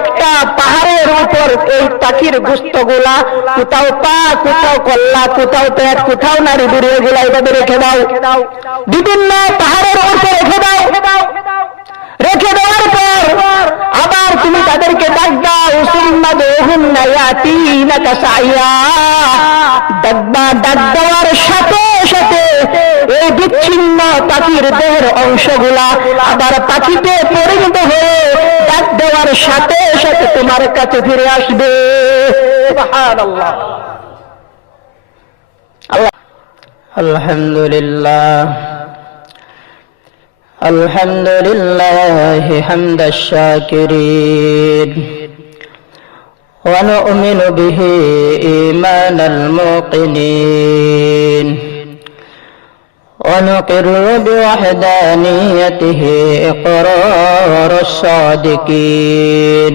একটা পাহাড়ের উপর এই পাখির গোশতগুলা কোথাও পা, কোথাও কল্লা, কোথাও পেট, কোথাও নাড়ি বুড়ি, এগুলা এইভাবে রেখে দাও, বিভিন্ন পাহাড়ের উপর রেখে দাও। রেখে দেওয়ার পর আবার তুমি তাদেরকে ডাক দাও, সুম্মা দুহুন্না ইয়াতিনাকা সাইয়া। ডাকবা, ডাক দেওয়ার সাথে সাথে এই বিচ্ছিন্ন পাখির দেহের অংশগুলা আবার পাখিতে পরিণত হয়ে ডাক দেওয়ার সাথে সাথে তোমার কাছে ফিরে আসবে। সুবহানাল্লাহ। আলহামদুলিল্লাহ আলহামদুলিল্লাহ হামদাশ শাকিরিন ওয়া নু'মিনু বিহি ঈমানাল মুকিনিন ওয়া নুকিরু বিওয়াহদানিয়াতিহি ইqরারাশ সাদিকিন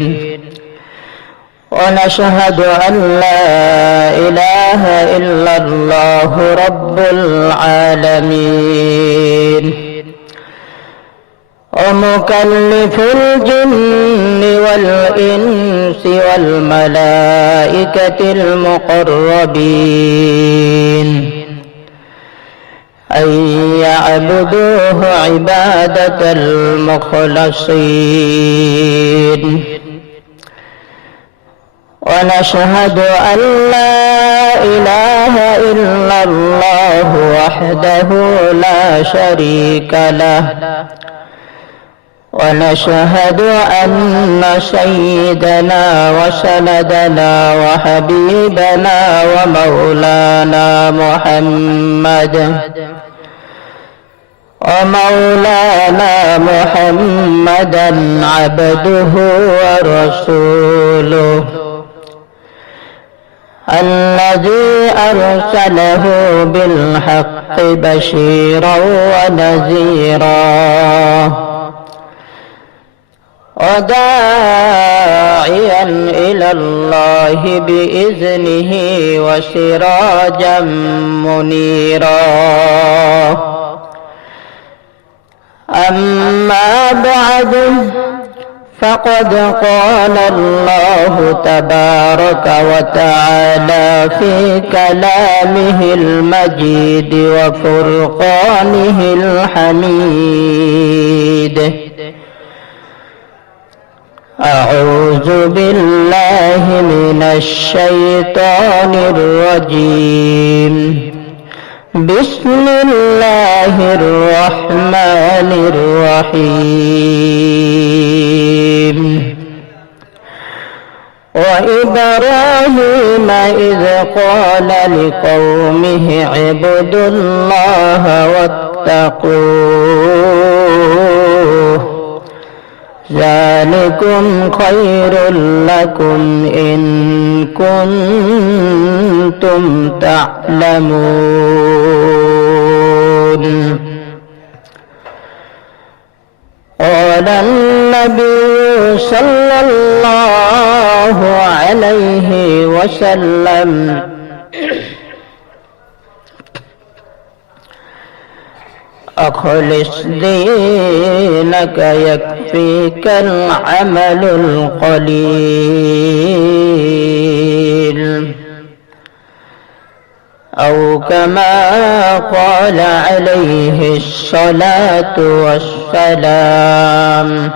ওয়া নাশহাদু আন লা ইলাহা ইল্লাল্লাহু রাব্বুল আলামিন ومكلف الجن والإنس والملائكة المقربين أن يعبدوه عبادة المخلصين ونشهد أن لا إله إلا الله وحده لا شريك له ونشهد أن سيدنا وسندنا وحبيبنا ومولانا محمدا عبده ورسوله الذي أرسله بالحق بشيرا ونذيرا وداعيا إلى الله بإذنه وسراجا منيرا أما بعد فقد قال الله تبارك وتعالى في كلامه المجيد وفرقانه الحميد أعوذ بالله من الشيطان الرجيم بسم الله الرحمن الرحيم وإبراهيم إذ قال لقومه اعبدوا الله واتقوه ذلكم خير لكم إن كنتم تعلمون قال النبي صلى الله عليه وسلم أخلص دينك يكفيك العمل القليل أو كما قال عليه الصلاة والسلام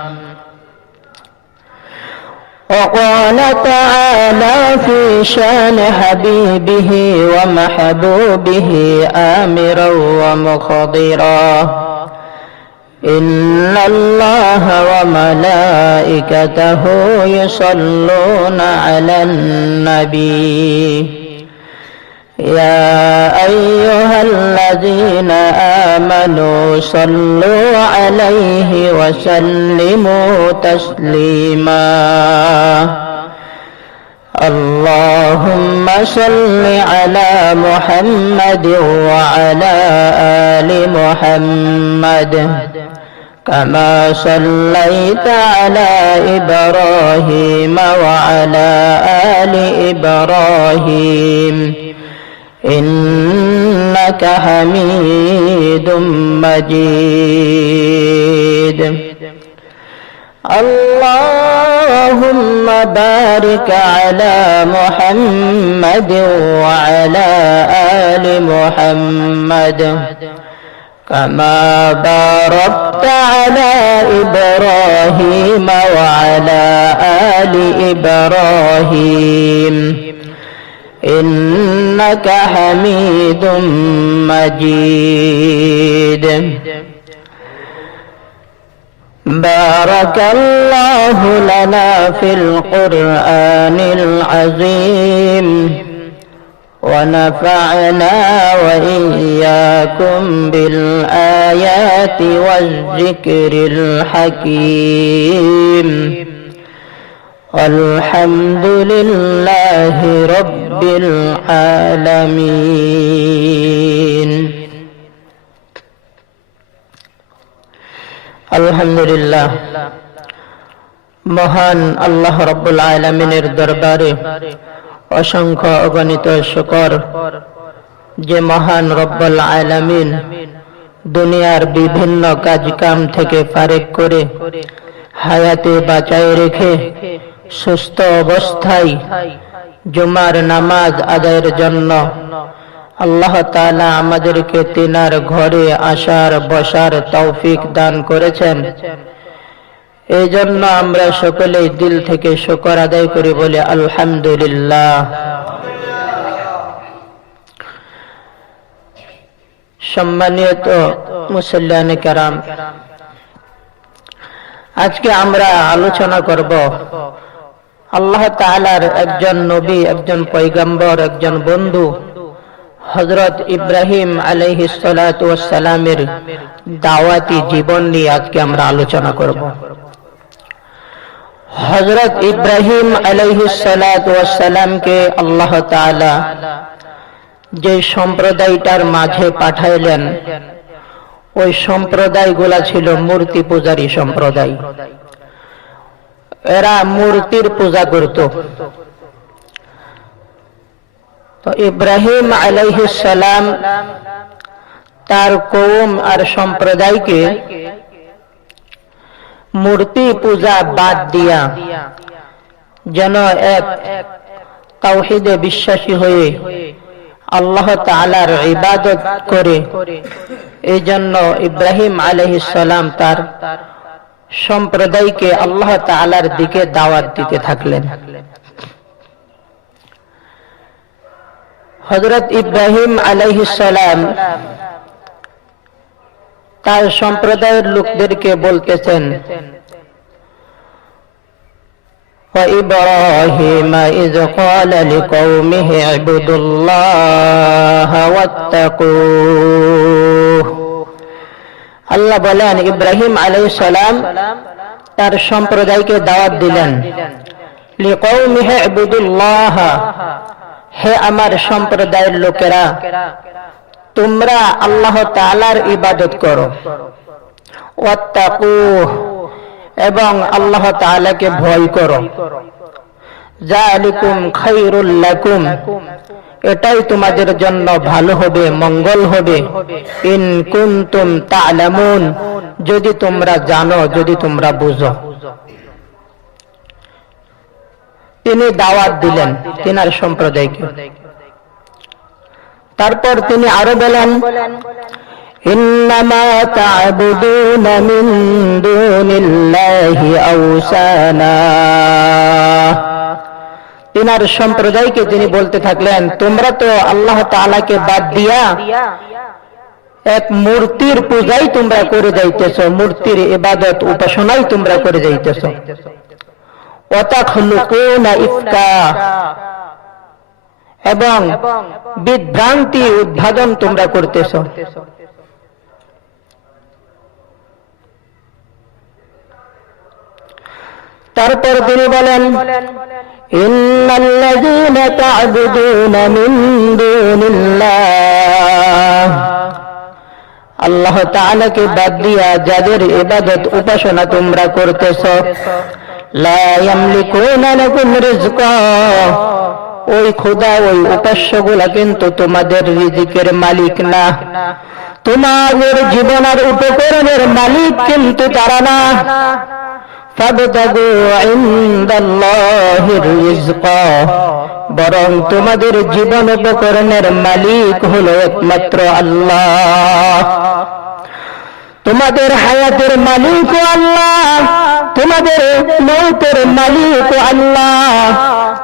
وقال تعالى في شان حبيبه ومحبوبه آمرا ومخبرا إن الله وملائكته يصلون على النبي يا أيها الذين آمنوا صلوا عليه وسلموا تسليما اللهم صل على محمد وعلى آل محمد كما صليت على إبراهيم وعلى آل إبراهيم إنك حميد مجيد اللهم اللهم بارك على محمد وعلى آل محمد كما باركت على إبراهيم وعلى آل إبراهيم إنك حميد مجيد بارك الله لنا في القرآن العظيم ونفعنا وإياكم بالآيات والذكر الحكيم والحمد لله رب العالمين আলহামদুলিল্লাহ মহান আল্লাহ রাব্বুল আলামিনের দরবারে অসংখ্য অগণিত শুকর যে মহান রব্বুল আলামিন দুনিয়ার বিভিন্ন কাজকাম থেকে ফারেক করে হায়াতে বাঁচায় রেখে সুস্থ অবস্থায় জুমার নামাজ আদায়ের জন্য আল্লাহ তাআলা আমাদেরকে তিনার ঘরে আসার বসার তৌফিক দান করেছেন। এই জন্য আমরা সকলেই দিল থেকে শুকর আদায় করি বলে আলহামদুলিল্লাহ। সম্মানিত মুসল্লিয়ানে কেরাম, আজকে আমরা আলোচনা করব আল্লাহ তাআলার একজন নবী, একজন পয়গম্বর, একজন বন্ধু হযরত ইব্রাহিম আলাইহিস সালাতু ওয়াস সালামের দাওয়াতি জীবন নিয়ে আজকে আমরা আলোচনা করব। হযরত ইব্রাহিম আলাইহিস সালাতু ওয়াস সালামকে আল্লাহ তাআলা যে সম্প্রদায়টার মাঝে পাঠাইলেন, ওই সম্প্রদায়গুলা ছিল মূর্তি পূজারী সম্প্রদায়। এরা মূর্তির পূজা করত। তো ইব্রাহিম আলাইহিস সালাম তার কওম আর সম্প্রদায়কে মূর্তি পূজা বাদ দিয়া যেন এক তাওহীদে বিশ্বাসী হয়ে আল্লাহ তাআলার ইবাদত করে, এই জন্য ইব্রাহিম আলাইহিস সালাম তার সম্প্রদায়কে আল্লাহ তাআলার দিকে দাওয়াত দিতে থাকলেন। হযরত ইব্রাহিম আলাইহিস সালাম তার সম্প্রদায়ের লোকদেরকে বলতেছেন, وإبراهيم إذ قال لقومه اعبدوا الله واتقوه। আল্লাহ বলেন ইব্রাহিম আলাইহিস সালাম তার সম্প্রদায়কে দাওয়াত দিলেন, লিকৌমিহি ইবুদুল্লাহ, হে আমার সম্প্রদায়ের লোকেরা, তোমরা আল্লাহ তাআলার ইবাদত করো, ওয়াত্তাকুহ, এবং আল্লাহ তাআলাকে ভয় করো, যালিকুম খায়রুল লাকুম, এটাই তোমাদের জন্য ভালো হবে, মঙ্গল হবে, ইন কুনতুম তা'লামুন, যদি তোমরা জানো, যদি তোমরা বুঝো। তিনি দাওয়াত দিলেন তিনার সম্প্রদায়কে। তারপর তিনি আরো বলেন, ইন্নামা তা'বুদুনা মিন দুনিল্লাহি আওসানা। তিনার সম্প্রদায়কে তিনি বলতে থাকলেন, তোমরা তো আল্লাহ তাআলাকে বাদ দিয়া এক মূর্তির পূজাই তোমরা করে যাইতেছো, মূর্তির ইবাদত উপাসনাই তোমরা করে যাইতেছো। ওয়াতাখলুকুনা ইফকা, এবং বিভ্রান্তি উদ্ভাবন তোমরা করতেছো। তারপর তিনি বলেন, ইন্নাল্লাযীনা তা'বুদুনা মিন দুনিল্লাহ, আল্লাহ তাআলাকে বাদ দিয়া যাদের ইবাদত উপাসনা তোমরা করতেছো, লা ইয়ামলিকুনা লাকুম রিজকা, ওই খোদা, ওই উপাস্যগুলা কিন্তু তোমাদের রিজিকের মালিক না, তোমাদের জীবনের উপকরণের মালিক কিন্তু তারা না। ফাবতাগু ইনদাল্লাহির রিজকা, বরং তোমাদের জীবন উপকরণের মালিক হলো একমাত্র আল্লাহ। তোমাদের হায়াতের মালিক আল্লাহ, তোমাদের মৌতের মালিক আল্লাহ,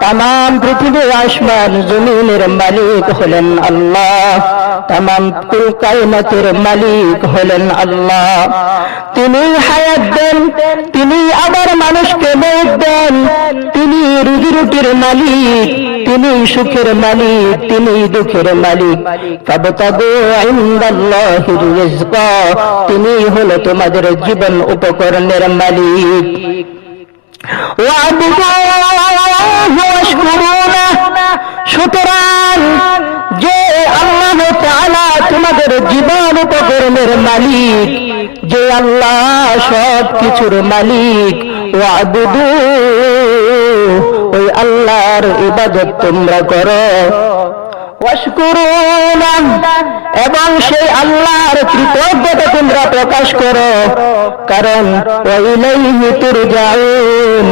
তামাম পৃথিবী আসমান জমিনের মালিক হলেন আল্লাহ, তামাম কুল কায়নাতের মালিক হলেন আল্লাহ। তিনি হায়াত দেন, তিনি আবার মানুষকে মৌত দেন, তিনি রুজি রুটির মালিক, তিনি সুখের মালিক, তিনি দুঃখের মালিক। ফাবতাগু ইনদাল্লাহির রিজকা, তিনি হলো তোমাদের জীবন উপকরণের মালিক। সুতরাং যে আল্লাহ তাআলা তোমাদের জীবন উপকরণের মালিক, যে আল্লাহ সব কিছুর মালিক, ওয়াবুদু, ওই আল্লাহর ইবাদত তোমরা করো, এবং সেই আল্লাহর কৃতজ্ঞতা তোমরা প্রকাশ করো, কারণ ইলাইহি তুরজাউন,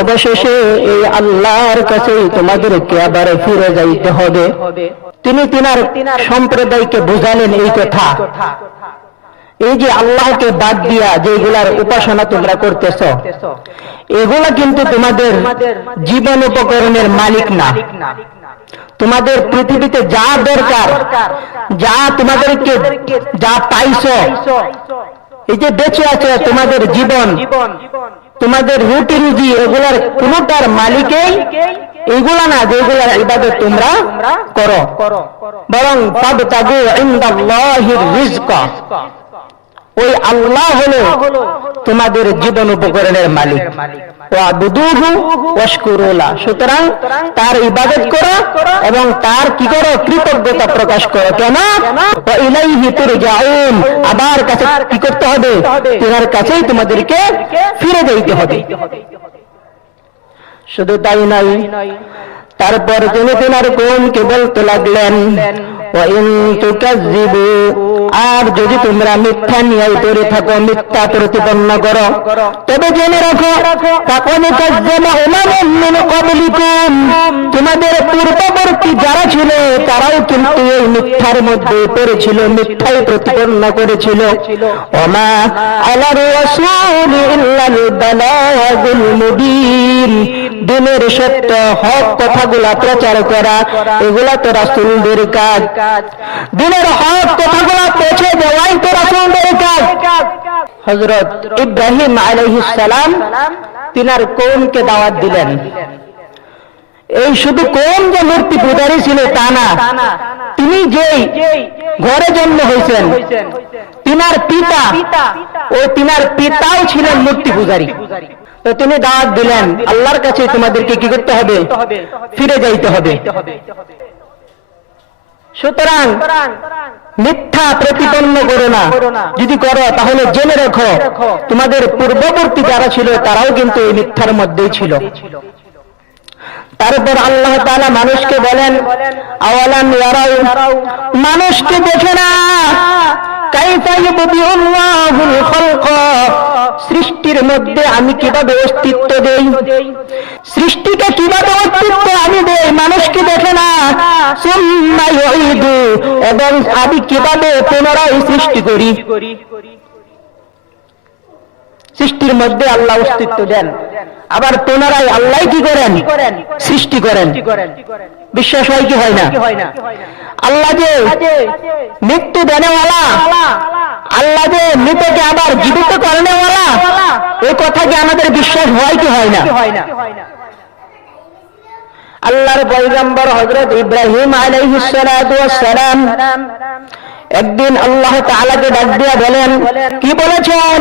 অবশেষে এই আল্লাহর কাছেই তোমাদেরকে আবার ফিরে যাইতে হবে। তিনি তিনার সম্প্রদায়কে বোঝালেন এই কথা, এই যে আল্লাহকে বাদ দিয়া যেগুলার উপাসনা তোমরা করতেছ, এগুলা কিন্তু তোমাদের জীবন উপকরণের মালিক না। তোমাদের পৃথিবীতে যা দরকার, যা তোমাদেরকে যা পাইছো, এই যে বেঁচে আছে তোমাদের জীবন, তোমাদের রুটি রুজি, এগুলার কোনটার মালিকেই এইগুলা না যেগুলার ইবাদত তোমরা করো, বরং ফাবতাগু ইনদাল্লাহির রিজকা, ওই আল্লাহ হলো তোমাদের জীবন উপকরণের মালিক। ওয়াবুদুহু ওয়াশকুরু লা, সুতরাং তার ইবাদত করো এবং তার কি করো, কৃতজ্ঞতা প্রকাশ করো। কেন? ইলাইহি তুরজাউন, আবার কাছে কি করতে হবে, তিনার কাছেই তোমাদেরকে ফিরে যেতে হবে। শুধু তাই নয়, তারপর তিনি তিনার কওমকে বলতে লাগলেন, ওয়াইন তুকাজ্জিবু, আর যদি তোমরা মিথ্যা নিয়ে পড়ে থাকো, মিথ্যা প্রতিপন্ন করো, তবে জেনে রাখো ফাকাদ কাজ্জাবা উমামুন মিন ক্বাবলিকুম, তোমাদের পূর্ববর্তী যারা ছিল তারাও কিন্তু এই মিথ্যার মধ্যে পড়েছিল, মিথ্যাই প্রতিপন্ন করেছিল। ওমা আলার রাসূলি ইল্লাল বালাগুল মুবিন, দিনের সত্য হক কথাগুলা প্রচার করা, এগুলা তো রাসূলদের কাজ। দিনের হক কথাগুলা পৌঁছে দেওয়াই তো রাসূলদের কাজ। হযরত ইব্রাহিম আলাইহিস সালাম তিনার কওমকে দাওয়াত দিলেন। এই শুধু কওম যে মূর্তি পূজারী ছিল তা না, তিনি যেই ঘরে জন্ম হয়েছেন, তিনার পিতা ও তিনার পিতাও ছিলেন মূর্তি পূজারী। তো তিনি দাওয়াত দিলেন, আল্লাহর কাছে তোমাদেরকে কি করতে হবে, ফিরে যাইতে হবে। সুতরাং মিথ্যা প্রতিপন্ন করো না, যদি করো তাহলে জেনে রাখো তোমাদের পূর্ববর্তী যারা ছিল তারাও কিন্তু এই মিথ্যার মধ্যেই ছিল। তারপর আল্লাহ তাআলা মানুষকে বলেন, আওয়ালাম ইয়ারাউ, মানুষকে দেখে না, কাইফা ইবদিউল্লাহুল খালকা, সৃষ্টির মধ্যে আমি কিভাবে অস্তিত্ব দেই, সৃষ্টিকে কিভাবে অস্তিত্ব আমি দেই, মানুষকে দেখে না। সুম্মা ইউঈদু, এবং আমি কিভাবে পুনরায় সৃষ্টি করি। সৃষ্টির মধ্যে আল্লাহ অস্তিত্ব দেন, আবার পুনরায় আল্লাহ কি করেন, সৃষ্টি করেন। বিশ্বাস হয় কি হয় না? আল্লাহ যে মৃত্যু দেনেওয়ালা, আল্লাহ যে মৃতকে আবার জীবিত করেনেওয়ালা, এই কথা কি আমাদের বিশ্বাস হয় কি হয় না? আল্লাহর পয়গম্বর হযরত ইব্রাহিম আলাইহিস সালাতু ওয়াস সালাম একদিন আল্লাহ তাআলাকে ডাক দিয়া বলেন, কি বলেছেন?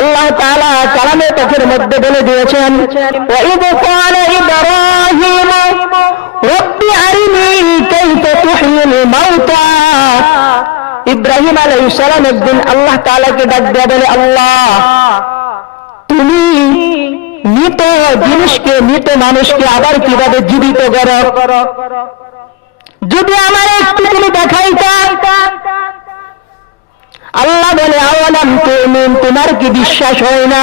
আল্লাহ তাআলা কালামে পাকের মধ্যে বলে দিয়েছেন, ওয়া ইয ক্বালা ইব্রাহিম রব্বি আরিনি কাইফা তুহয়িল মাউতা। ইব্রাহিম আলাইহিস সালাম একদিন আল্লাহ তাআলাকে ডাক দিয়া বলে, আল্লাহ তুমি মৃত জিনিসকে, মৃত মানুষকে আবার কিভাবে জীবিত করো, যদি আমার একটু তুমি দেখাইতা। আল্লাহ বলে, আওয়ালাম তুমিন, তোমার কি বিশ্বাস হয় না?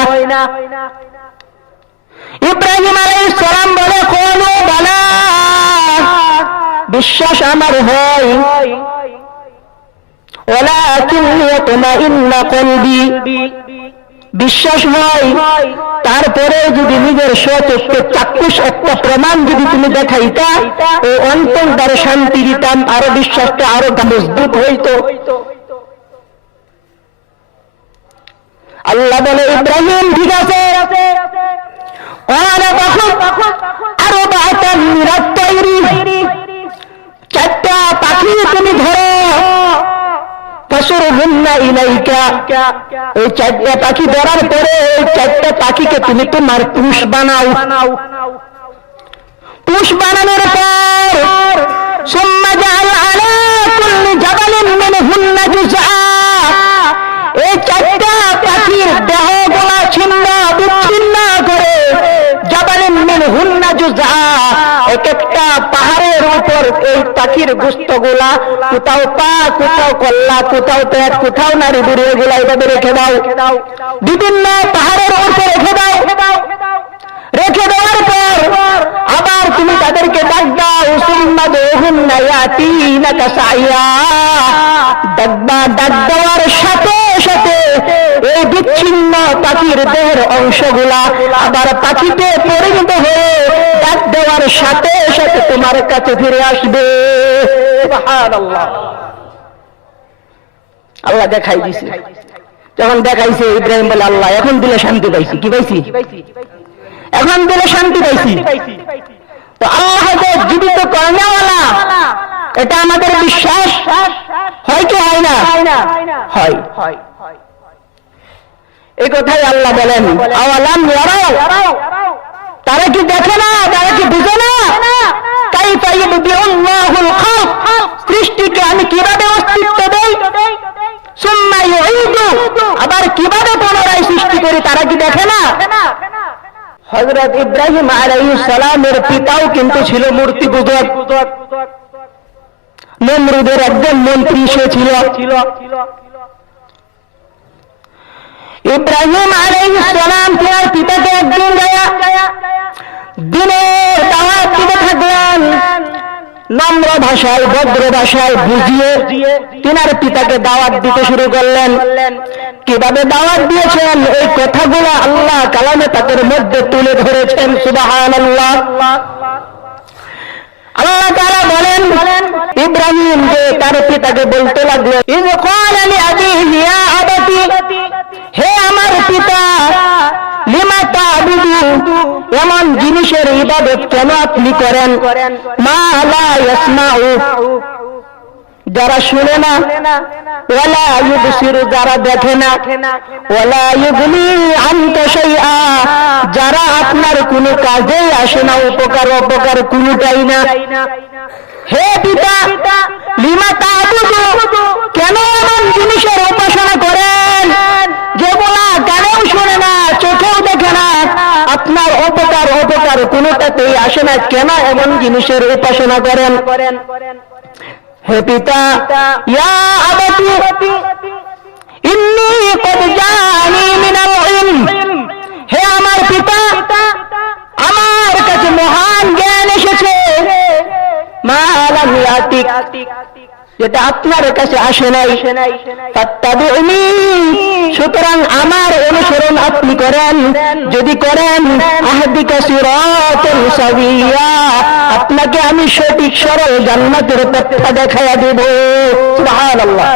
ইব্রাহিম আলাইহিস সালাম বলে কলু বালা, বিশ্বাস আমার হয়, ওয়ালাকিন লিয়াতমাইন্না কলবি, বিশ্বাস হয়, তারপরে যদি নিজের সচক্ষে চাক্ষুষ একটা প্রমাণ যদি তুমি দেখাইতা, ও অন্তরে শান্তি দিতাম, আরো বিশ্বাসটা আরো মজবুত হইতো। আল্লাহ বলে ইব্রাহিম ঠিক আছে, আরো চারটা পাখি তুমি ধরো, ফাসুরহুন্না ইলাইকা, এই চারটা পাখি ধরার পরে এই চারটা পাখিকে তুমি তোমার পুষ বানাও। পুষ বানানোর পর সুম্মা জাআল আলা কুল্লি জাবালিন মিনহুন্না জুজআ, এই চারটা পাখির দেহগুলা ছিন্ন বিচ্ছিন্ন করে জাবালিন মিনহুন্না জুজআ, এক একটা পাহাড়ের উপর এই পাখির গোশতগুলা কোথাও পা, কোথাও কল্লা, কোথাও পেট, কোথাও নাড়ি বুড়ি, এগুলা এভাবে রেখে দাও, বিভিন্ন পাহাড়ের উপর রেখে দাও। রেখে দেওয়ার পর আবার তুমি তাদেরকে ডাক দাও, সুম্মা দুহুন্না ইয়াতিনাকা সাইয়া, ডাকবা, ডাক দেওয়ার সাথে সাথে এই বিচ্ছিন্ন পাখির দেহের অংশগুলা আবার পাখিতে পরিণত হয়ে ডাক দেওয়ার সাথে সাথে তোমার কাছে ফিরে আসবে। সুবহানাল্লাহ। আল্লাহ দেখাই দিছে, যখন দেখাইছে ইব্রাহিম বলে আল্লাহ এখন দিলে শান্তি পাইছি। কি পাইছি? এখন দিলে শান্তি পাইছি। তো আল্লাহ যে জীবিত কর্ণওয়ালা, এটা আমাদের বিশ্বাস হয় কি হয় না? হয়। এই কথাই আল্লাহ বলেন আওয়ালাম ইয়ারাও, তারা কি দেখে না, তারা কি বুঝে না, কাইফা ইবদিউল্লাহুল খালক, সৃষ্টিকে আমি কিভাবে অস্তিত্ব দেই, সুম্মা ইউঈদু, আবার কিভাবে পুনরায় সৃষ্টি করি, তারা কি দেখে না? হযরত ইব্রাহিম আলাইহিস সালামের পিতাও কিন্তু ছিল মূর্তি পূজক, নমরুদের একজন মন্ত্রী সে ছিল। ইব্রাহিম আলাইহিস সালাম তার পিতাকে একদিন দিনের দাওয়াত দিতে থাকলেন, নম্র ভাষায়, ভদ্র ভাষায় বুঝিয়ে তিনার পিতাকে দাওয়াত দিতে শুরু করলেন। কিভাবে দাওয়াত দিয়েছেন এই কথাগুলো আল্লাহ কালামে তাদের মধ্যে তুলে ধরেছেন। সুবহানাল্লাহ। আল্লাহ তাআলা বলেন ইব্রাহিম যে তার পিতাকে বলতে লাগলো, ইয ক্বালা লিআবিহি ইয়া আবাতি, হে আমার পিতা, লিমা তা'বুদু, এমন জিনিসের ইবাদত কেন আপনি করেন, মা লা ইয়াসমাউ, যারা শুনে না, ওয়ালা ইউবসিরু, যারা দেখে না, ওয়ালা ইউগনি আনকা শাইআ, যারা আপনার কোনো কাজে আসে না, উপকার অপকার কোনোটাই না। হে পিতা, লিমা তা'বুদু, কেন এমন জিনিসের উপাসনা করেন যেগুলা কানেও শুনে না, চোখেও দেখে না, আপনার অপকার কোনোটাতেই আসে না, কেন এমন জিনিসের উপাসনা করেন? হে পিতা, ইয়া আবাতি ইন্নী ক্বাদ জাআনি মিনাল ইলম, হে আমার পিতা, আমার কাছে মহান জ্ঞান এসেছে, মা লাম ইয়াতিক, যেটা আপনার কাছে আসে নাই। ফাত্তাবিউনি, সুতরাং আমার অনুসরণ আপনি করেন, যদি করেন আহদিকা সিরাতান সাবিয়া, আপনাকে আমি সঠিক সরল জান্নাতের পথটা দেখাইয়া দেব। সুবহানাল্লাহ।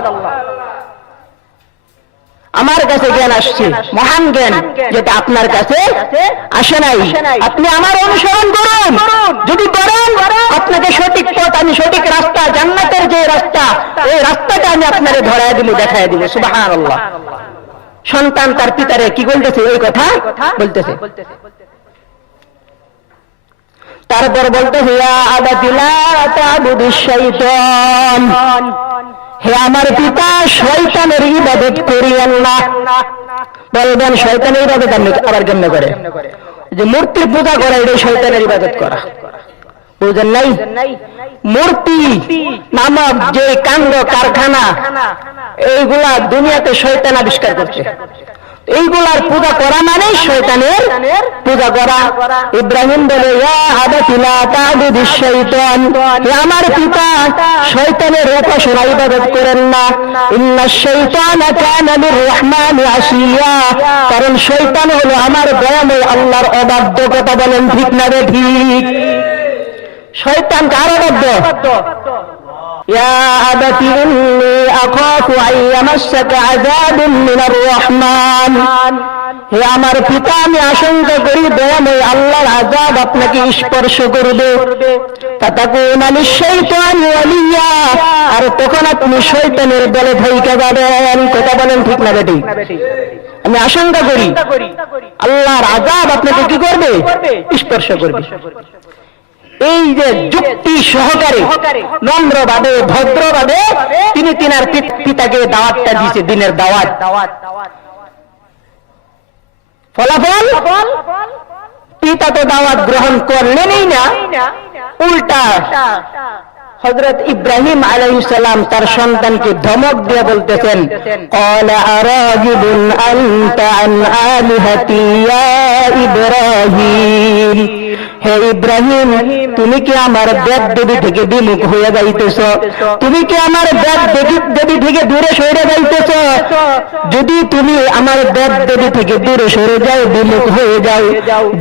আমার কাছে জ্ঞান আসছে, মহান জ্ঞান, যেটা আপনার কাছে আসে নাই। আপনি আমার অনুসরণ করুন, যদি করেন আপনাকে সঠিক পথ, আমি সঠিক রাস্তা, জান্নাতের যে রাস্তা, এই রাস্তাটা আমি আপনাকে ধরায় দিব, দেখায় দিব। সুবহানাল্লাহ। সন্তান তার পিতারে কি বলতেছে, এই কথা বলতেছে। তারপর বলতেছে, ইয়া আবাতি লা তা'বুদিশ শাইতান, হে আমার পিতা, শয়তানের ইবাদত করিয়েন না। বলবেন শয়তানের ইবাদত আবার কেমনে করে? যে মূর্তির পূজা করা, এটা শয়তানের ইবাদত করা, বুঝেন নাই? মূর্তি নামক যে কাণ্ড কারখানা, এইগুলা দুনিয়াতে শয়তান আবিষ্কার করছে। এইগুলার পূজা করা মানে শয়তানের পূজা করা। ইব্রাহিম বলে, ইয়া আবাতি লা তা'বুদিশ শাইতান, হে আমার পিতা, শয়তানের উপাসনা ইবাদত করেন না। ইন্নাশ শাইতানা কানা লির-রহমানি আসিয়া, কারণ শয়তান হলো আমার দয়াময় আল্লাহর অবাধ্য। কথা বলেন ঠিক না রে ঠিক? শয়তান কার অবাধ্য? ইয়া আবাতি ইন্নী আখাফু আন ইয়ামাসসাকা আযাবুন মিনার রহমান, হে আমার পিতা, আমি আশঙ্কা করি দয়াময় আল্লাহর আযাব আপনাকে স্পর্শ করবে। ফাতাকুনা লিশ-শাইতানি ওয়ালিয়া, আর তখন আপনি শয়তানের দলে থাইকা যাবেন। কথা বলেন ঠিক না বেটি? আমি আশঙ্কা করি আল্লাহর আযাব আপনাকে কি করবে? স্পর্শ করবে। এই যে যুক্তি সহকারে নম্রভাবে ভদ্রভাবে তিনি তিনার পিতাকে দাওয়াতটা দিয়েছে, দিনের দাওয়াত। ফলাফল পিতা তো দাওয়াত গ্রহণ করলেনই না, উল্টা হযরত ইব্রাহিম আলাইহিস সালাম তার সন্তানকে ধমক দিয়ে বলতেছেন, ক্বালা আরাগিবুন আনতা আন আলিহাতি ইয়া ইব্রাহিম, হে ইব্রাহিম, তুমি কি আমার দেব দেবী থেকে বিমুখ হয়ে যাইতেছ? তুমি কি আমার দেব দেবী থেকে দূরে সরে যাইতেছ? যদি তুমি আমার দেব দেবী থেকে দূরে সরে যাও, বিমুখ হয়ে যাও,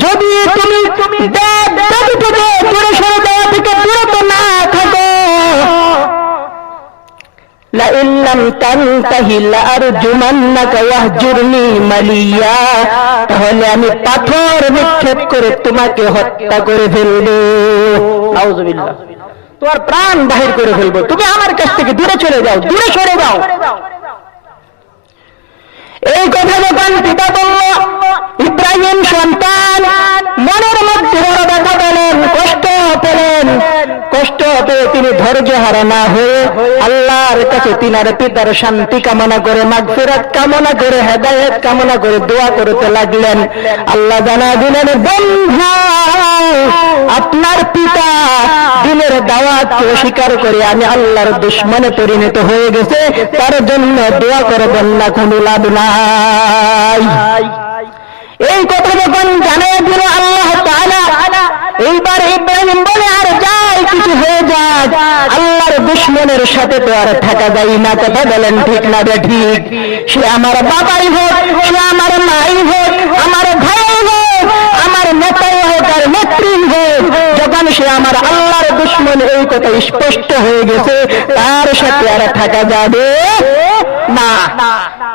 যদি তুমি দেব দেবী থেকে দূরে সরে যাওয়া থেকে বিরত না থাকো, লাইন লাম তানতাহি লাআরজুমান্নাকা ওয়াহজুরনি মালিয়া, তাহলে আমি পাথর নিক্ষেপ করে তোমাকে হত্যা করে ফেলবো। আউযুবিল্লাহ, তোমার প্রাণ বাহির করে ফেলবো, তুমি আমার কাছ থেকে দূরে চলে যাও, দূরে সরে যাও। এই কথা যখন পিতা বলল, ইব্রাহিম সন্তান মনের মধ্যে বড় ব্যথা পেলেন, কষ্ট পেলেন। কষ্ট পেয়ে তিনি ধৈর্য হারা না হয়ে আল্লাহর কাছে তিনার পিতার শান্তি কামনা করে, মাগফিরাত কামনা করে, হেদায়েত কামনা করে দোয়া করতে লাগলেন। আল্লাহ জানা দিলেন, বন্ধু, আপনার পিতা দিনের দাওয়াতকে অস্বীকার করে আমি আল্লাহর দুশমনে পরিণত হয়ে গেছে, তার জন্য দোয়া করবেন না, কোনো লাভ নাই। এই কথা যখন জানিয়ে দিল আল্লাহ তাআলা, এইবার ইব্রাহিম বলে, আর যাই কিছু হয়ে যাক, আল্লাহর দুশমনের সাথে তো আর থাকা যায় না। কথা বলেন ঠিক না বে ঠিক? সে আমার বাবাই হোক, সে আমার মাই হোক, আমার ভাই হোক, আমার নেতাই হোক আর নেত্রী হোক, যখন সে আমার আল্লাহর দুশমন, এই কথা স্পষ্ট হয়ে গেছে, তার সাথে আর থাকা যাবে না।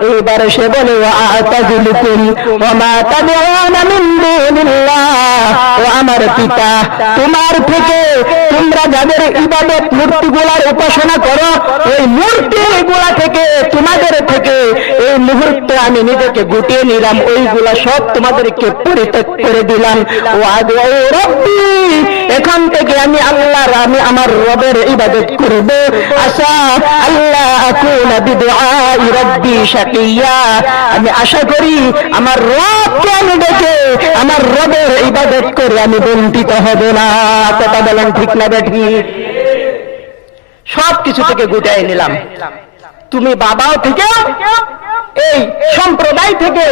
এইবার সে বলে, আ'তাযিলুকুম ওয়া মা তাদউনা মিন দুনিল্লাহ, ও আমার পিতা, তোমার থেকে তোমরা যাদের ইবাদত মূর্তিগুলার উপাসনা করো, ওই মূর্তিগুলা থেকে, তোমাদের থেকে এই মুহূর্তে আমি নিজেকে গুটিয়ে নিলাম, ওইগুলা সব তোমাদেরকে পরিত্যাগ করে দিলাম। ও আদউ রব্বি, এখন থেকে আমি আল্লাহর, আমি আমার রবের ইবাদত করব। আশা আল্লাহ আকুনা বিদুআই রব্বি শাকিয়া, আমি আশা করি আমার রবকে আমি দেখে আমার রবের ইবাদত করে আমি বঞ্চিত হব না। কথা বলেন ঠিক না বেঠি? সব কিছু থেকে গুটাই নিলাম, তুমি বাবাও থেকে, এই সম্প্রদায় থেকে,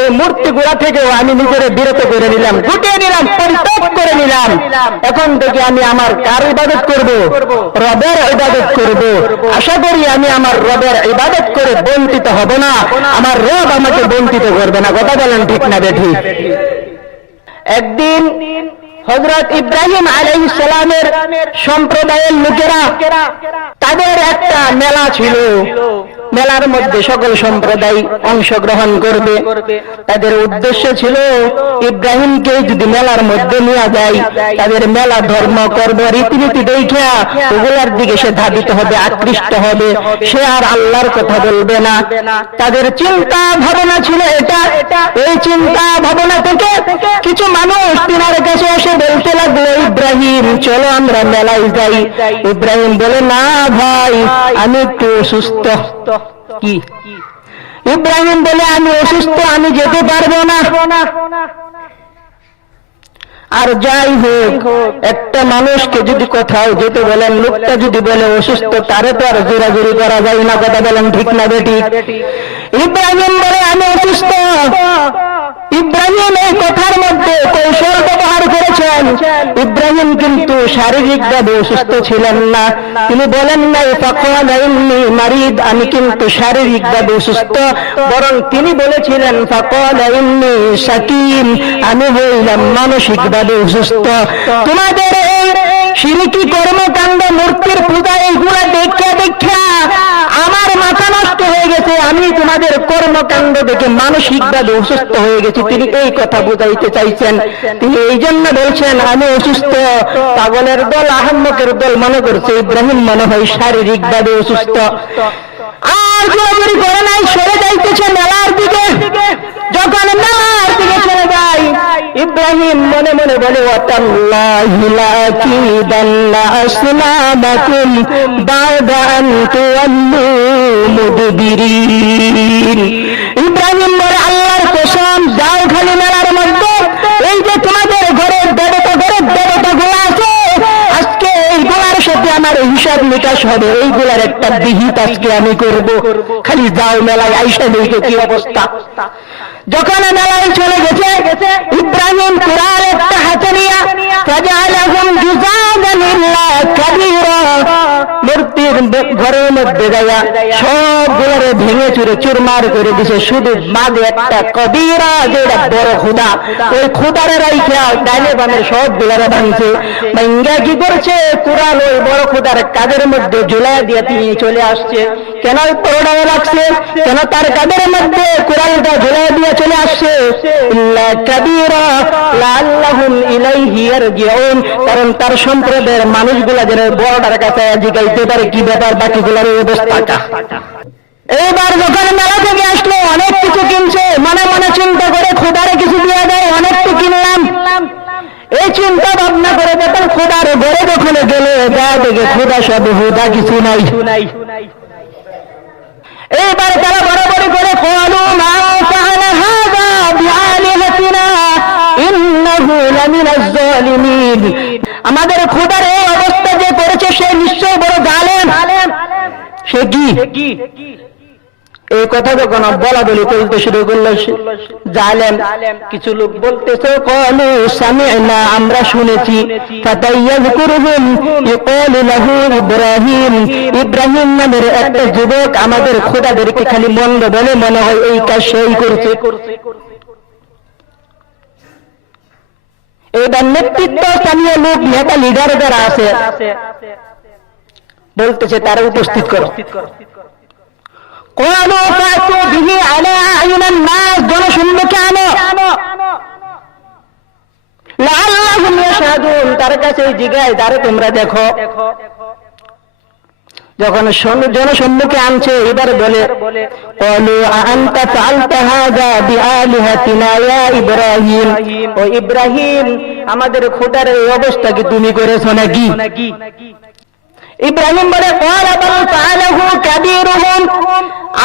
এই মূর্তিগুলা থেকেও আমি নিজের বিরত করে নিলাম, গুটিয়ে নিলাম, পরিত্যাগ করে নিলাম। এখন থেকে আমি আমার কার ইবাদত করব? রবের ইবাদত করব। আশা করি আমি আমার রবের ইবাদত করে বঞ্চিত হব না, আমার রব আমাকে বঞ্চিত করবে না। কথা বলেন ঠিক না বেঠি? একদিন হযরত ইব্রাহিম আলাইহিস সালামের সম্প্রদায়ের লোকেরা, তাদের একটা মেলা ছিল, মেলার মধ্যে সকল সম্প্রদায় অংশগ্রহণ করবে। তাদের উদ্দেশ্য ছিল ইব্রাহিমকে যদি মেলার মধ্যে নিয়ে যায়, তাদের মেলা ধর্ম কর্ম রীতিনীতি দেখা ওগুলার দিকে সে ধাবিত হবে, আকৃষ্ট হবে, সে আর আল্লাহর কথা বলবে না। তাদের চিন্তা ভাবনা ছিল এটা। এই চিন্তা ভাবনা থেকে কিছু মানুষ তিনার কাছে এসে বলতে লাগলো, ইব্রাহিম চলো আমরা মেলায় যাই। ইব্রাহিম বলে, না ভাই, আমি একটু অসুস্থ। কি? ইব্রাহিম বলে, আমি অসুস্থ, আমি যেতে পারবো না। আর যাই হোক, একটা মানুষকে যদি কোথাও যেতে বলেন, লোকটা যদি বলে অসুস্থ, তারে তো আর জোরাজুরি করা যায় না। কথা বলেন ঠিক না বেটি? ইব্রাহিম বলে আমি অসুস্থ। ইব্রাহিম এই কথার মধ্যে কৌশল ব্যবহার করেছেন। ইব্রাহিম কিন্তু শারীরিকভাবে অসুস্থ ছিলেন না। তিনি বলেন নাই ফাকালা ইন্নী মারিদ, আমি কিন্তু শারীরিকভাবে অসুস্থ, বরং তিনি বলেছিলেন ফাকালা ইন্নী সাকিম, আমি হইলাম মানসিকভাবে অসুস্থ। তোমাদের এই শিরকি কর্মকাণ্ড, মূর্তির পূজা, এইগুলা দেখা দেখা আমার মাথা নষ্ট হয়ে গেছে। আমি তোমাদের কর্মকাণ্ড দেখে মানসিকভাবে অসুস্থ হয়ে গেছি। তিনি এই কথা বুঝাইতে চাইছেন। তিনি এই জন্য বলছেন আমি অসুস্থ। পাগলের দল, আহম্মকের দল মনে করছে ইব্রাহিম মনে হয় শারীরিকভাবে অসুস্থ। আর জোরাজুরি করে নাই, সরে যাইতেছে মেলার দিকে। যখন মেলার দিকে চলে যায়, ইব্রাহিম মনে মনে বলে ওয়াতাল্লাহি লাকিদান্না আসনামাকুম বা'দা আন তুওয়াল্লু মুদবিরিন। ইব্রাহিম বলে আল্লাহর কসম, যাও খালি মেলার মধ্যে, এই যে তোমাদের ঘরের দেবতাগুলো আছে, আজকে এইগুলার সাথে আমার হিসাব নিকাশ হবে। এইগুলার একটা বিহিত আজকে আমি করব। খালি যাও মেলায় আইসা দেখো কি অবস্থা। যখন মেলায় চলে গেছে, ইব্রাহিম কুরআন একটা হাতে নিয়ে ফাজালাহুম জুজাদান ইল্লা কাবীরা, মূর্তির ঘরের মধ্যে যায়া সবগুলোরে ভেঙে চুরে চুরমার করে দিছে। শুধু মাঝে একটা কবিরা, যেটা বড় খুদা, ওই খুদারে রাইখা ডাইনে বামের সবগুলোরে ভাঙছে। ভাঙ্গা কি করছে, কুরআন ওই বড় খুদার কাদের মধ্যে ঝুলাই দিয়ে তিনি চলে আসছে। কেন পরোটাও লাগছে, কেন তার কাদের মধ্যে কুরআনটা ঝুলাই দিয়ে চলে আসছে? ইল্লা কাবীরা লাআল্লাহুম ইলাইহি ইয়ারজিউন, কারণ তার সম্প্রদায়ের মানুষগুলা যেন বড়টার কাছে জিজ্ঞাসা পারে কি ব্যাপার, বাকিগুলোর অবস্থাটা। এইবার যখন মেলা থেকে আসলো, অনেক কিছু কিনছে, মনে মনে চিন্তা করে খোদারে কিছু দিয়ে দেয়, অনেক তো কিনলাম। এই চিন্তা ভাবনা করে যখন খোদার ঘরে যখন গেলে, যা দেখে খোদা সব হুদা কিছু নাই। এইবার তারা বরাবরি করে ক্বালু মা ফাআলা হাযা বিআলিহাতিনা ইন্নাহু লামিনাজ জালিমিন, আমাদের খোদার এই অবস্থা যে করেছে সে নিশ্চয় বড় জালেম। সে কি? এই কথা যখন বলা বলি করতে শুরু করলো জালেম, কিছু লোক বলতেছে ক্বালু সামি'না, আমরা শুনেছি। ফাতায়াযকুরুহুম ইকালু লাহু ইব্রাহিম, ইব্রাহিম নামের একটা যুবক আমাদের খোদাদেরকে খালি মন্দ বলে, মনে হয় এই কাজ সেই করছে। এবার নেতৃত্ব স্থানীয় লোক, নেতা, লিডার যারা আছে বলতেছে তারা উপস্থিত করো। ক্বালু ফাতু বিহি আলা আয়ুনান নাস, জনসম্মুখে আনো, লাআল্লাহুম ইয়াশহাদুন, তার কাছে জিজ্ঞাসা দ্বারে তোমরা দেখো। যখন জনসম্মুখে আনছে, এবার বলে ক্বালু আনতা ফাআলতা হাযা বিআলিহাতিনা ইয়া ইব্রাহিম, ও ইব্রাহিম আমাদের খোদার এই অবস্থা কি তুমি করেছো নাকি? ইব্রাহিম বলে ক্বালা বাল ফাআলাহু কাবীরুহুম,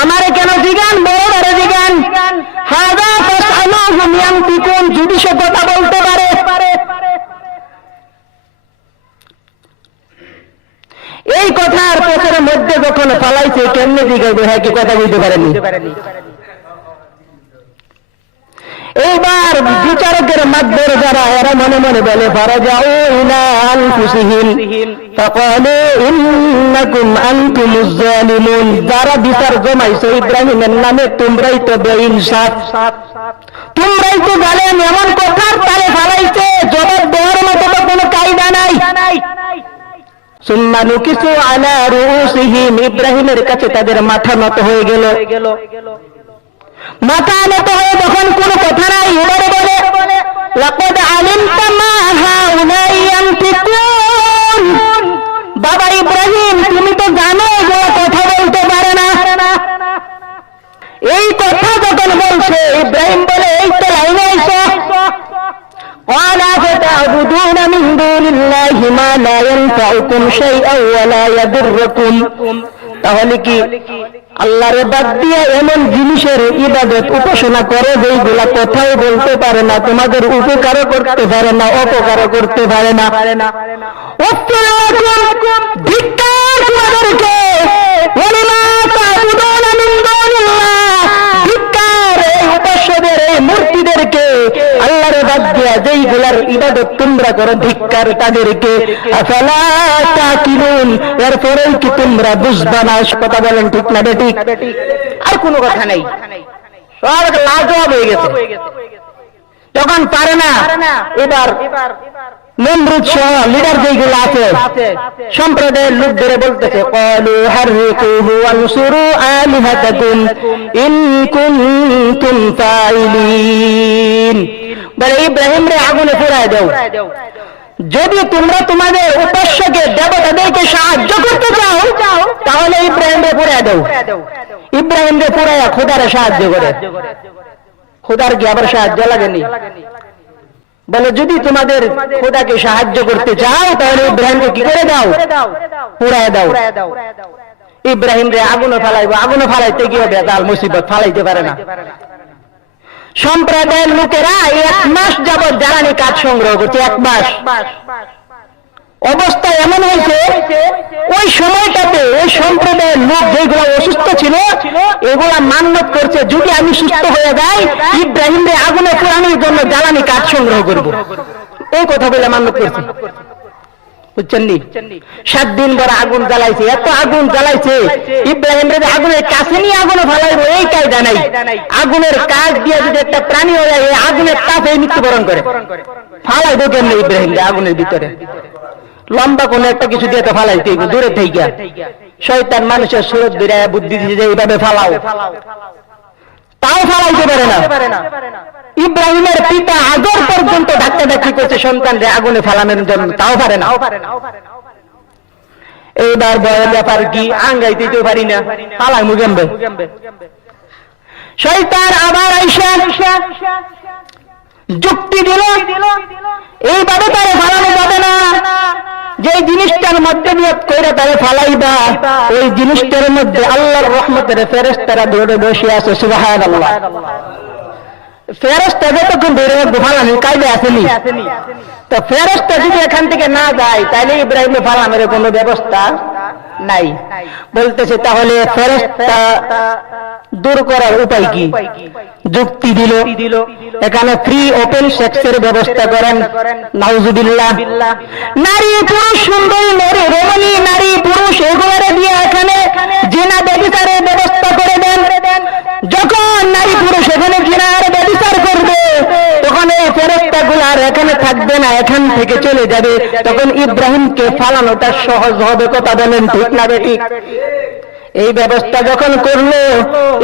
আমারে কেন জিগান, বড়রে জিগান। হাযা ফাসআলুহুম ইয়ানতিকুন, যদি সে কথা বলতে পারে। এই কথার পেছনের মধ্যে যখন ফালাইছে, কেমনে জিগাইবে হ্যাঁ কি কথা বলতে পারেনি। এইবার বিচারকের মাধ্যমে যারা, এরা মনে মনে বলে ফারাজাউ ইলা আনফুসিহিম ফাকালু ইন্নাকুম আনতুমুজ জালিমুন, যারা বিচার জমাইছো ইব্রাহিমের নামে, তোমরাই তো বেইনসাফ, তোমরাই তো জালেম। এমন কথার তালে ফালাইছে, জবাব দেওয়ার মতো তো কোনো কায়দা নাই। সুম্মা নুকিসু আলা রুউসিহিম, ইব্রাহিমের কাছে তাদের মাথা নত হয়ে গেল। মাথা নত হয়ে যখন কোনো কথা নাই, এবারে বলে লাকাদ আলিমতা মা হাউলাই ইয়ানতিকুন, বাবা ইব্রাহিম তুমি তো জানো যে কথা বলতে পারে না। এই কথা যখন বলছে, ইব্রাহিম বলে এই তো লাইনে আইছো। قال فتعبدون من دون الله ما لا ينفعكم شيئا ولا يضركم, তাহলে কি আল্লাহরে বাদ দিয়ে এমন জিনিসের ইবাদত উপাসনা করে যেইগুলা কোথাও বলতে পারে না, তোমাদের উপকারও করতে পারে না, অপকারও করতে পারে না। ধিক্কার তোমাদেরকে, উপাস্যদের মূর্তিদেরকে, আল্লাহরে বাদ দিয়া যেইগুলার ইবাদত তোমরা করো, ধিক্কার তাদেরকে। আফালা তাকিলুন, এরপরেই কি তোমরা বুঝবা না? কথা বলেন ঠিক না বেঠিক? আর কোনো কথা নেই, সব লাজবাব হয়ে গেছে। তখন পারে না, এবার নমরুদ সহ লিডার যেগুলো আছে সম্প্রদায়ের লোকদের বলতেছে, ক্বালু হাররিকুহু ওয়ানসুরু আলিহাতাকুম ইন কুনতুম ফাইলিন। বলে ইব্রাহিম রে আগুনে পুড়ায় দাও, যদি তোমরা তোমাদের উপাস্যকে দেবতাদেরকে সাহায্য করতে চাও তাহলে ইব্রাহিম রে পুড়ায় দাও। ইব্রাহিম রে পুড়াইয়া খোদারে সাহায্য করে। খোদার কি আবার সাহায্য লাগেনি? বলে যদি তোমাদের খোদাকে সাহায্য করতে চাও তাহলে ইব্রাহিমকে কি করে দাও? পুড়ায় দাও। ইব্রাহিম রে আগুনে ফালাইবো, আগুনে ফালাইতে গিয়ে বেজাল মুসিবত, ফালাইতে পারে না। সম্প্রদায়ের লোকেরা 1 মাস যাবৎ জ্বালানি কাঠ সংগ্রহ করছে, 1 মাস। অবস্থা এমন হয়েছে, ওই সময়টাতে ওই সম্প্রদায়ের লোক যেগুলো অসুস্থ ছিল এগুলা মান্যত করছে, যদি আমি সুস্থ হয়ে যাই ইব্রাহিমরে আগুনে পোড়ানোর জন্য জ্বালানি কাঠ সংগ্রহ করব। এই কথা বলে মান্যত করছে, বুঝছেন নি? 7 দিন ধরে আগুন জ্বালাইছে, এত আগুন জ্বালাইছে ইব্রাহিমরে আগুনের কাছে নিয়ে আগুনে ফালাইবো এই কায়দা নাই। আগুনের কাঠ দিয়ে যদি একটা প্রাণী হয়ে যায় আগুনের তাপে মৃত্যুবরণ করে, ফালাইবো কেমনে ইব্রাহিমরে আগুনের ভিতরে? লম্বা কোন একটা কিছু দিয়ে তো ফালাইতে দূরে থেকে। শয়তান মানুষের সুরত বিরায় বুদ্ধি দিয়ে এইভাবে ফালাও, তাও ফালাইতে পারে না। ইব্রাহিমের পিতা আগর পর্যন্ত ধাক্কাধাক্কি করছে সন্তানরে আগুনে ফালানোর জন্য, তাও পারে না। এইবার বড় ব্যাপার কি, আঙ্গাইতে তো পারি না, ফালাই মুগেম্বে। শয়তান আবার আইসা যুক্তি দিল, এইভাবে তারে ফালানো যাবে না। যে জিনিসটার মধ্যে নিয়ত করে তারে ফালাইবা ওই জিনিসটার মধ্যে আল্লাহর রহমতের ফেরেশতারা ধরে বসে আছে। সুবহানাল্লাহ। ফেরেশতা যতক্ষণ ধরে ফালানোর কায়দা আসেনি, তো ফেরেশতা যদি এখান থেকে না যায় তাহলে ইব্রাহিমের ফালানোর কোনো ব্যবস্থা নাই। বলতেছে তাহলে ফেরেশতা দূর করার উপায় কি? যুক্তি দিল, এখানে ফ্রি ওপেন সেক্সের ব্যবস্থা করেন। নাউজুবিল্লাহ। নারী পুরুষ, সুন্দরী নারী, রমণী নারী পুরুষ এগুলোরে দিয়ে এখানে জিনা ব্যভিচারের ব্যবস্থা করে দেন। যখন নারী পুরুষ এখানে জিনার ব্যভিচার করবে তখন এই ফেরেশতাগুলো আর এখানে থাকবে না, এখান থেকে চলে যাবে। তখন ইব্রাহিমকে ফালানোটা সহজ হবে। কথা বলেন ঠিক না বেঠিক? এই ব্যবস্থা যখন করলো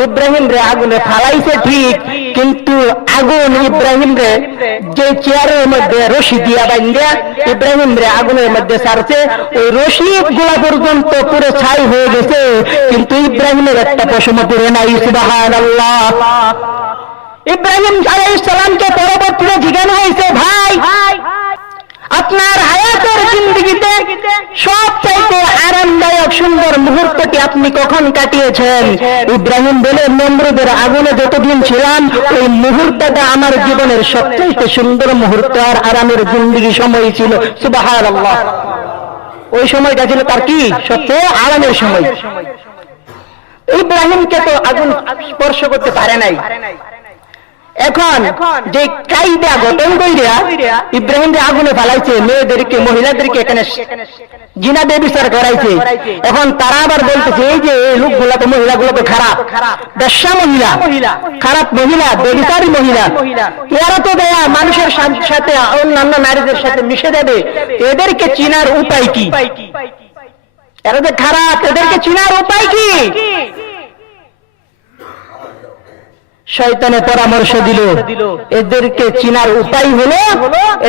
ইব্রাহিম রে আগুনে ফালাইছে ঠিক, কিন্তু আগুন ইব্রাহিম রে যে চেয়ারের মধ্যে রশি দিয়া বাঁধা ইব্রাহিম রে আগুনের মধ্যে ছাড়ছে, ওই রশি গুলা পর্যন্ত পুরো ছাই হয়ে গেছে, কিন্তু ইব্রাহিমের একটা পশম পুরে নাই। সুবহানাল্লাহ। ইব্রাহিম আলাইহিস সালামকে পরবর্তীতে জিজ্ঞাসা হয়েছে, ভাই আপনার হায়াতের জিন্দেগিতে সবচাইতে আরামদায়ক সুন্দর মুহূর্তটি আপনি কখন কাটিয়েছেন? ইব্রাহিম বলে, নমরুদের আগুনে যতদিন ছিলাম ওই মুহূর্তটা আমার জীবনের সবচাইতে সুন্দর মুহূর্ত আর আরামের জিন্দেগি সময় ছিল। সুবহানাল্লাহ। ওই সময়টা ছিল তার কি সবচেয়ে আরামের সময়। ইব্রাহিমকে তো আগুন স্পর্শ করতে পারে নাই। এখন যে কায়দা গঠন কইরা ইব্রাহিম যে আগুনে ফালাইছে, মেয়েদেরকে মহিলাদেরকে এখানে জিনা ব্যভিচার করাইছে, এখন তারা আবার বলতেছে এই যে লোকগুলা তো মহিলাগুলো তো খারাপ, বেশ্যা মহিলা, খারাপ মহিলা, ব্যভিচারী মহিলা, এরা তো দেয়া মানুষের সাথে অন্যান্য নারীদের সাথে মিশে যাবে, এদেরকে চিনার উপায় কি? এরা যে খারাপ, এদেরকে চিনার উপায় কি? শয়তানে পরামর্শ দিল, এদেরকে চিনার উপায় হলো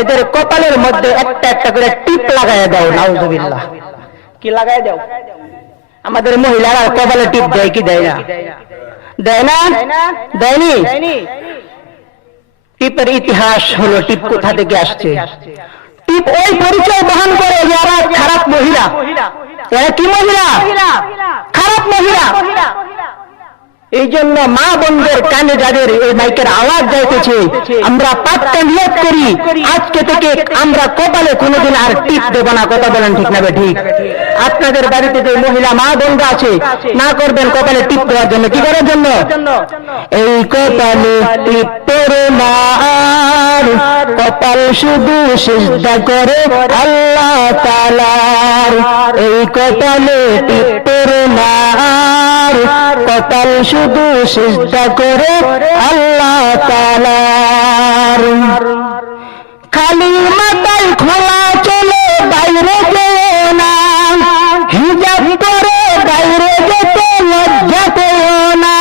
এদের কপালের মধ্যে একটা একটা করে টিপ লাগায় দাও। নাউজুবিল্লাহ। কি লাগায় দাও? আমাদের মহিলারা কপালে টিপ দেয় কি দেয় না? দেয় না? দেয়নি? টিপের ইতিহাস হলো, টিপ কোথা থেকে আসছে? টিপ ওই পরিচয় বহন করে যারা খারাপ মহিলা। এরা কি মহিলা? খারাপ মহিলা। এই জন্য মা বোনদের কানে যাদের এই মাইকের আওয়াজ যাইতেছে, আমরা পাঁচটা নিয়ত করি, আজকে থেকে আমরা কপালে কোনোদিন আর টিপ দেব না। কথা বলেন ঠিক না ঠিক? আপনাদের বাড়িতে যে মহিলা মা বোনরা আছে, না করবেন কপালে টিপ দেওয়ার জন্য। কি করার জন্য? এই কপালে টিপ পড়ে না আর, কপাল শুধু সিজদা করে আল্লাহ তাআলার। এই কপালে টিপ পড়ে না আর, কপাল শুধু সিজদা করে আল্লাহ তাআলার। খালি মাথায় খোলা চলে বাইরে যেও না, হিজাব করে বাইরে যেতে লজ্জা পেও না।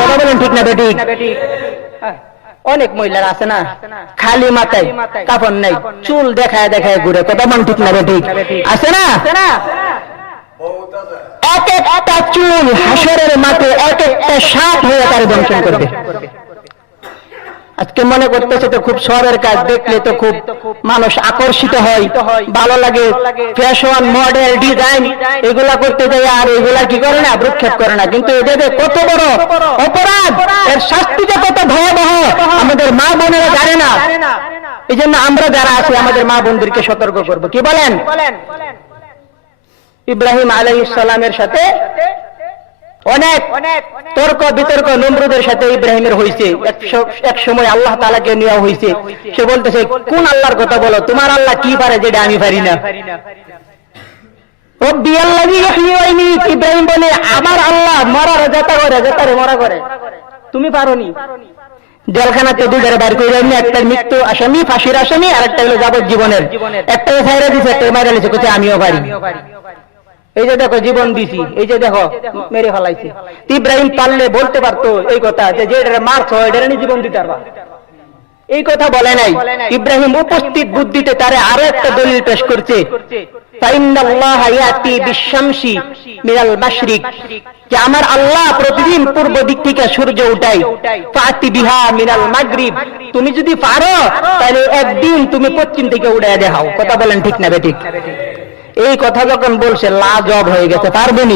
কথা বলেন ঠিক না বেঠিক? অনেক মহিলারা আছে না, খালি মাথায় কাপড় নাই, চুল দেখায় দেখায় ঘুরে। কথা বলেন ঠিক না বেঠিক? আছে না? এক একটা চুল হাসরের মাঠে এক একটা সাপ হয়ে তার দংশন করবে। আজকে মনে করতেছে তো খুব সবের কাজ, দেখলে তো খুব মানুষ আকর্ষিত হয়, ভালো লাগে, ফ্যাশন মডেল ডিজাইন এগুলা করতে যায়, আর এগুলা কি করে না, ভ্রুক্ষেপ করে না। কিন্তু এদের কত বড় অপরাধ, এর শাস্তি যে কত ভয়াবহ আমাদের মা বোনেরা জানে না। এই জন্য আমরা যারা আছি আমাদের মা বোনদেরকে সতর্ক করবো। কি বলেন? ইব্রাহিম আলাইহিস সালামের সাথে অনেক তর্ক বিতর্ক নমরুদের সাথে ইব্রাহিমের হয়েছে। এক সময় আল্লাহ তাআলাকে নেওয়া হয়েছে, সে বলতেছে কোন আল্লাহর কথা বলো, তোমার আল্লাহ কি পারে যেটা আমি পারি না? রব্বি আল্লাযী ইহয়ী ওয়া ইউমীত। ইব্রাহিম বলে আমার আল্লাহ মরার যেটা করে, যেটারে মরা করে, তুমি পারোনি। জেলখানাতে দুইবারে বাইর করে দেয়নি, একটা মৃত্যু আসামি, ফাঁসির আসামি, আর একটা হলো যাবজ্জীবনের। একটা ছাইরা দিছে, একটা মাইরা দিছে, কোথায় আমিও পারি। এই যে দেখো জীবন দিছি, এই যে দেখো মেরে ফেলাইছি। ইব্রাহিম পারলে বলতে পারতো এই কথা যে যেটা মারছ এটা নিয়ে জীবন দিতে পারবা, এই কথা বলে নাই। ইব্রাহিম উপস্থিত বুদ্ধিতে তারে আরো একটা দলিল পেশ করছে, ফাইন্নাল্লাহা ইয়াতি বিশ-শামসি মিনাল মাশরিক, যে আমার আল্লাহ প্রতিদিন পূর্ব দিক থেকে সূর্য উঠায়, ফাতি বিহা মিনাল মাগরিব, তুমি যদি পারো তাহলে একদিন তুমি পশ্চিম থেকে উঠায় দেখাও। কথা বলেন ঠিক না বেঠিক? এই কথা যখন বলছে লাজবাব হয়ে গেছে, পারবেনি।